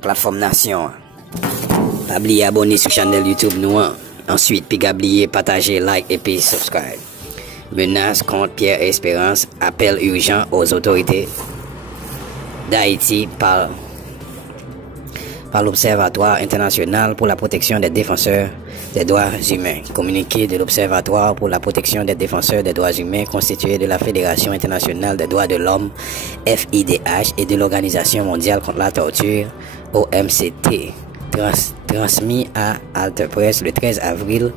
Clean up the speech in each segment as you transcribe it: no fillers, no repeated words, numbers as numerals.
Plateforme Nation. Pas oublier abonner sur la chaîne YouTube nous. Ensuite, puis oublier partager, like et puis subscribe. Menace contre Pierre Espérance. Appel urgent aux autorités d'Haïti par l'Observatoire international pour la protection des défenseurs des droits humains. Communiqué de l'Observatoire pour la protection des défenseurs des droits humains constitué de la Fédération internationale des droits de l'homme, FIDH, et de l'Organisation mondiale contre la torture, OMCT, transmis à Alta Press le 13 avril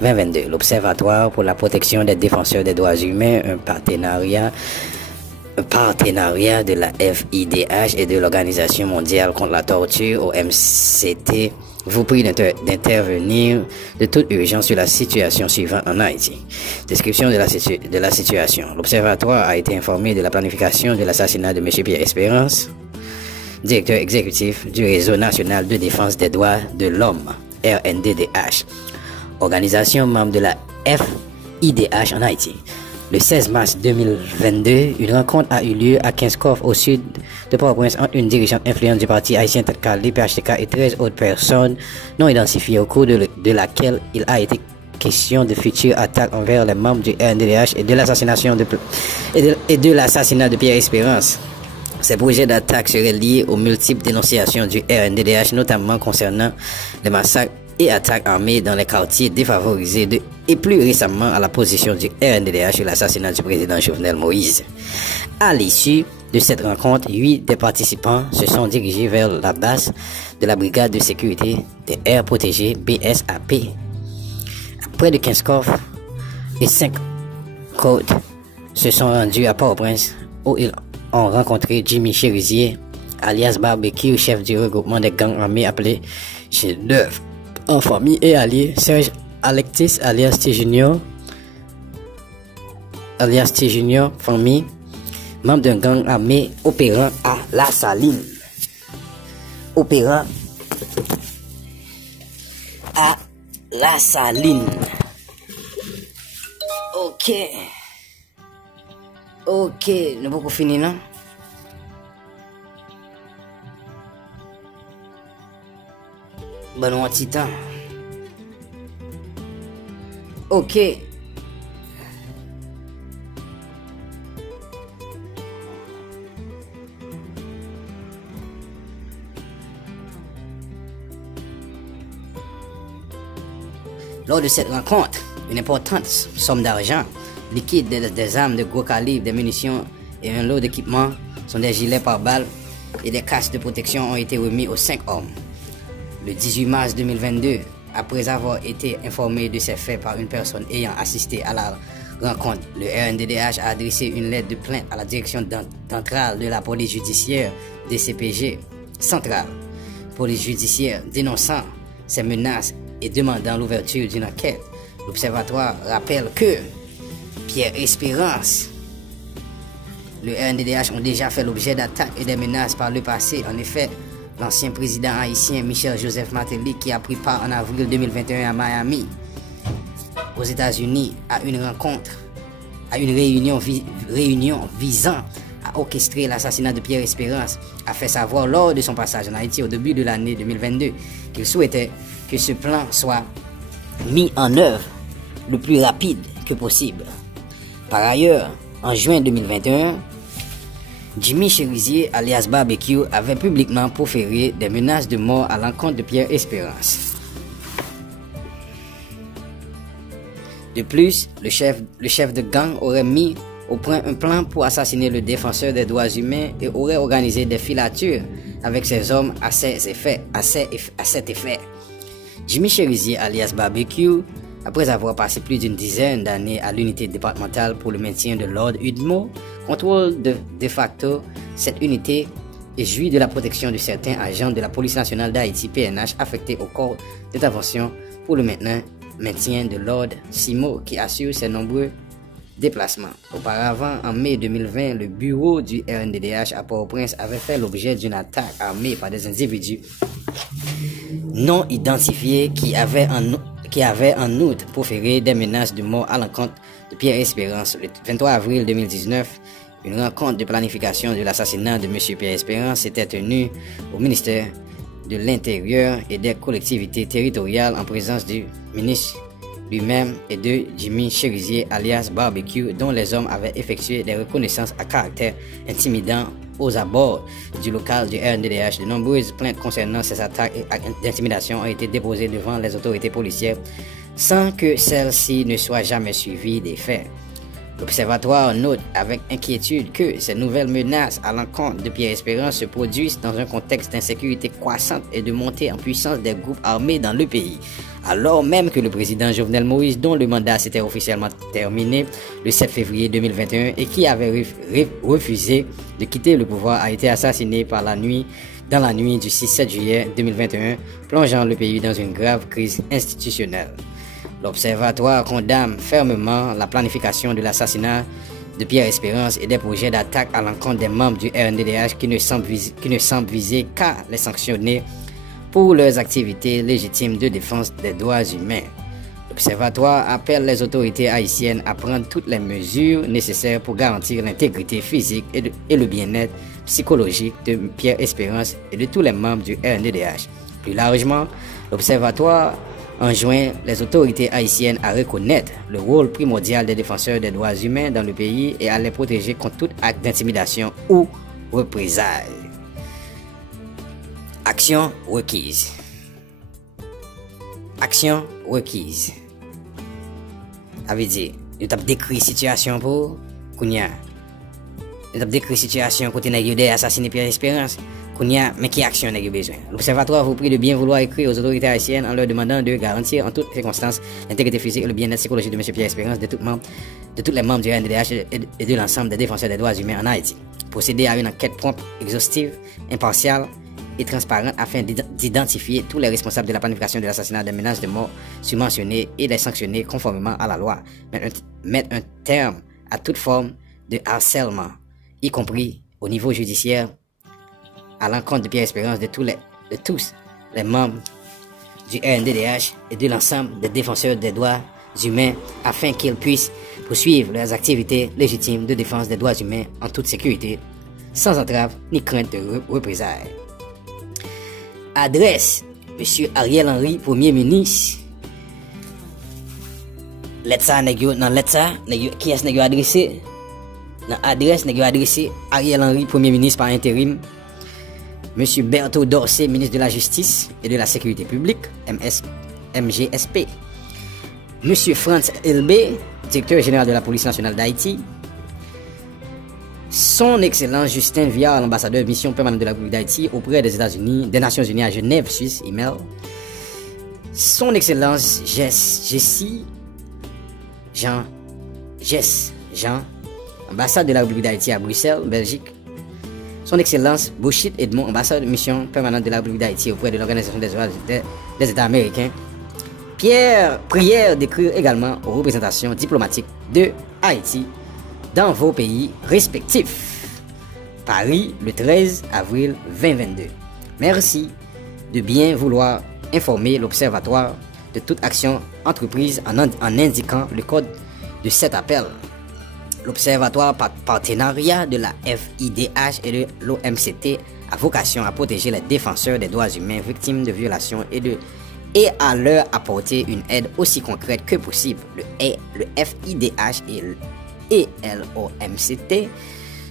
2022. L'Observatoire pour la protection des défenseurs des droits humains, un partenariat de la FIDH et de l'Organisation mondiale contre la torture, OMCT, vous prie d'intervenir de toute urgence sur la situation suivante en Haïti. Description de la situation. L'Observatoire a été informé de la planification de l'assassinat de M. Pierre Espérance, directeur exécutif du Réseau national de défense des droits de l'homme, RNDDH, organisation membre de la FIDH en Haïti. Le 16 mars 2022, une rencontre a eu lieu à Kinskov, au sud de Port-au-Prince, entre une dirigeante influente du parti haïtien Tête-Calé, PHTK, et 13 autres personnes non identifiées, au cours de laquelle il a été question de futures attaques envers les membres du RNDDH et de l'assassinat de Pierre Espérance. Ces projets d'attaque seraient liés aux multiples dénonciations du RNDDH, notamment concernant les massacres et attaques armées dans les quartiers défavorisés et plus récemment à la position du RNDDH sur l'assassinat du président Jovenel Moïse. À l'issue de cette rencontre, 8 des participants se sont dirigés vers la base de la brigade de sécurité des aires protégées BSAP. Près de Kinskov, les 5 côtes se sont rendus à Port-au-Prince où ils ont rencontré Jimmy Cherizier, alias Barbecue, chef du regroupement des gangs armés appelé Chez Neuf en famille et alliés, Serge Alexis, alias T Junior, famille, membre d'un gang armé opérant à La Saline. Ok. Nous avons fini, non? Bon, petit temps. Ok. Lors de cette rencontre, une importante somme d'argent, liquide, des armes de gros calibre, des munitions et un lot d'équipements, sont des gilets pare-balles et des casques de protection ont été remis aux 5 hommes. Le 18 mars 2022, après avoir été informé de ces faits par une personne ayant assisté à la rencontre, le RNDDH a adressé une lettre de plainte à la direction centrale de la police judiciaire DCPG centrale, police judiciaire, dénonçant ces menaces et demandant l'ouverture d'une enquête. L'Observatoire rappelle que Pierre Espérance, le RNDDH ont déjà fait l'objet d'attaques et des menaces par le passé. En effet, l'ancien président haïtien Michel Joseph Martelly, qui a pris part en avril 2021 à Miami, aux États-Unis, à une réunion visant à orchestrer l'assassinat de Pierre Espérance, a fait savoir lors de son passage en Haïti au début de l'année 2022 qu'il souhaitait que ce plan soit mis en œuvre le plus rapide que possible. Par ailleurs, en juin 2021, Jimmy Cherizier, alias Barbecue, avait publiquement proféré des menaces de mort à l'encontre de Pierre Espérance. De plus, le chef de gang aurait mis au point un plan pour assassiner le défenseur des droits humains et aurait organisé des filatures avec ses hommes à cet effet. Jimmy Cherizier, alias Barbecue, après avoir passé plus d'une dizaine d'années à l'unité départementale pour le maintien de l'ordre UDMO, contrôle de facto cette unité et jouit de la protection de certains agents de la police nationale d'Haïti, PNH, affectés au corps d'intervention pour le maintien de l'ordre CIMO, qui assure ses nombreux déplacements. Auparavant, en mai 2020, le bureau du RNDDH à Port-au-Prince avait fait l'objet d'une attaque armée par des individus non identifiés qui avaient en outre proféré des menaces de mort à l'encontre de Pierre Espérance. Le 23 avril 2019, Une rencontre de planification de l'assassinat de M. Pierre Espérance s'était tenue au ministère de l'Intérieur et des collectivités territoriales en présence du ministre lui-même et de Jimmy Cherizier alias Barbecue, dont les hommes avaient effectué des reconnaissances à caractère intimidant aux abords du local du RNDDH. De nombreuses plaintes concernant ces attaques d'intimidation ont été déposées devant les autorités policières sans que celles-ci ne soient jamais suivies des faits. L'Observatoire note avec inquiétude que ces nouvelles menaces à l'encontre de Pierre Espérance se produisent dans un contexte d'insécurité croissante et de montée en puissance des groupes armés dans le pays, alors même que le président Jovenel Moïse, dont le mandat s'était officiellement terminé le 7 février 2021 et qui avait refusé de quitter le pouvoir, a été assassiné dans la nuit du 6-7 juillet 2021, plongeant le pays dans une grave crise institutionnelle. L'Observatoire condamne fermement la planification de l'assassinat de Pierre Espérance et des projets d'attaque à l'encontre des membres du RNDDH qui ne semblent viser qu'à les sanctionner pour leurs activités légitimes de défense des droits humains. L'Observatoire appelle les autorités haïtiennes à prendre toutes les mesures nécessaires pour garantir l'intégrité physique et le bien-être psychologique de Pierre Espérance et de tous les membres du RNDDH. Plus largement, l'Observatoire enjoint les autorités haïtiennes à reconnaître le rôle primordial des défenseurs des droits humains dans le pays et à les protéger contre tout acte d'intimidation ou représailles. Action requise. Action requise. Ça veut dire, nous avons décrit la situation pour Kounia. Nous avons décrit la situation côté nègre assassiné Pierre Espérance. Kounia, mais quelle action n'a-t-il besoin? L'Observatoire vous prie de bien vouloir écrire aux autorités haïtiennes en leur demandant de garantir en toutes circonstances l'intégrité physique et le bien-être psychologique de M. Pierre Espérance, de tous les membres du RNDDH et de l'ensemble des défenseurs des droits humains en Haïti. Procéder à une enquête prompte, exhaustive, impartiale et transparente afin d'identifier tous les responsables de la planification de l'assassinat des menaces de mort subventionnées et les sanctionner conformément à la loi. Mettre un terme à toute forme de harcèlement, y compris au niveau judiciaire, à l'encontre de Pierre Espérance de tous les membres du RNDDH et de l'ensemble des défenseurs des droits humains afin qu'ils puissent poursuivre leurs activités légitimes de défense des droits humains en toute sécurité, sans entrave ni crainte de représailles. Adresse M. Ariel Henry, Premier ministre. Lettre ça, qui est-ce que adressé? Dans adresse, adressé Ariel Henry, Premier ministre par intérim. Monsieur Berthaud Dorsey, ministre de la Justice et de la Sécurité publique, MGSP. Monsieur Franz Elbé, directeur général de la Police nationale d'Haïti. Son Excellence Justin Viard, l'ambassadeur mission permanente de la République d'Haïti auprès des États-Unis, des Nations Unies à Genève, Suisse, email. Son Excellence Jessie Jean, ambassade de la République d'Haïti à Bruxelles, Belgique. Son Excellence Bouchit Edmond, ambassadeur de mission permanente de la République d'Haïti auprès de l'Organisation des États américains. Prière d'écrire également aux représentations diplomatiques de Haïti dans vos pays respectifs. Paris, le 13 avril 2022. Merci de bien vouloir informer l'Observatoire de toute action entreprise en indiquant le code de cet appel. L'Observatoire partenariat de la FIDH et de l'OMCT a vocation à protéger les défenseurs des droits humains victimes de violations et à leur apporter une aide aussi concrète que possible. Le FIDH et l'OMCT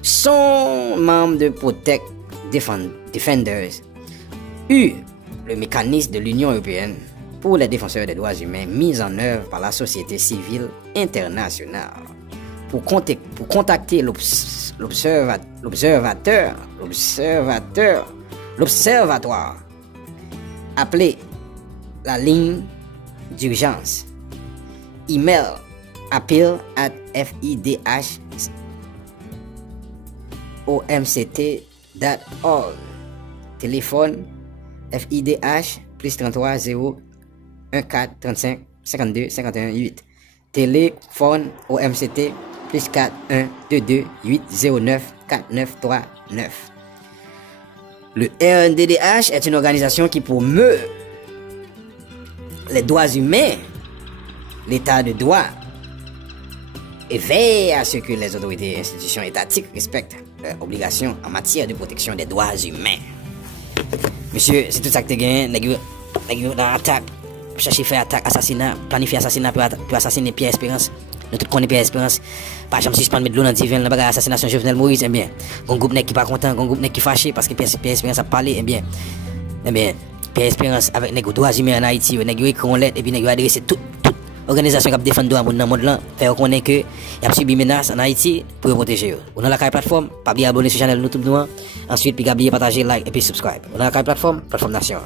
sont membres de Protect Defenders, le mécanisme de l'Union européenne pour les défenseurs des droits humains mis en œuvre par la société civile internationale. Pour contacter l'observatoire, appelez la ligne d'urgence. Email appeal@fidh.omct.org. Téléphone FIDH +33 0 14 35 52 51 8. Téléphone OMCT +4 1 22 8 09 49 3 9. Le RNDDH est une organisation qui promeut les droits humains, l'état de droit et veille à ce que les autorités et institutions étatiques respectent leurs obligations en matière de protection des droits humains. Monsieur, c'est tout ça que tu gagné. Nèg dans attaque, chercher faire attaque, assassinat, planifier assassinat pour assassiner Pierre Espérance. Nous tous connaissons Pierre Espérance. Pas jamais suspendre mettre de l'eau dans divin, la bagarre assassination Jovenel Moïse, eh bien. Un groupe qui pas content, un groupe qui fâché parce que Pierre Espérance a parlé, eh bien. Pierre Espérance avec les droits humains en Haïti, nèg écrit une lettre et puis nèg adressé toute organisation qui défend droit dans le monde là, faire connaître que y a subi menace en Haïti pour protéger. On a la plateforme, pas oublier abonner sur la chaîne YouTube nous. Ensuite puis oublier partager, like et puis subscribe. On a la plateforme Nation.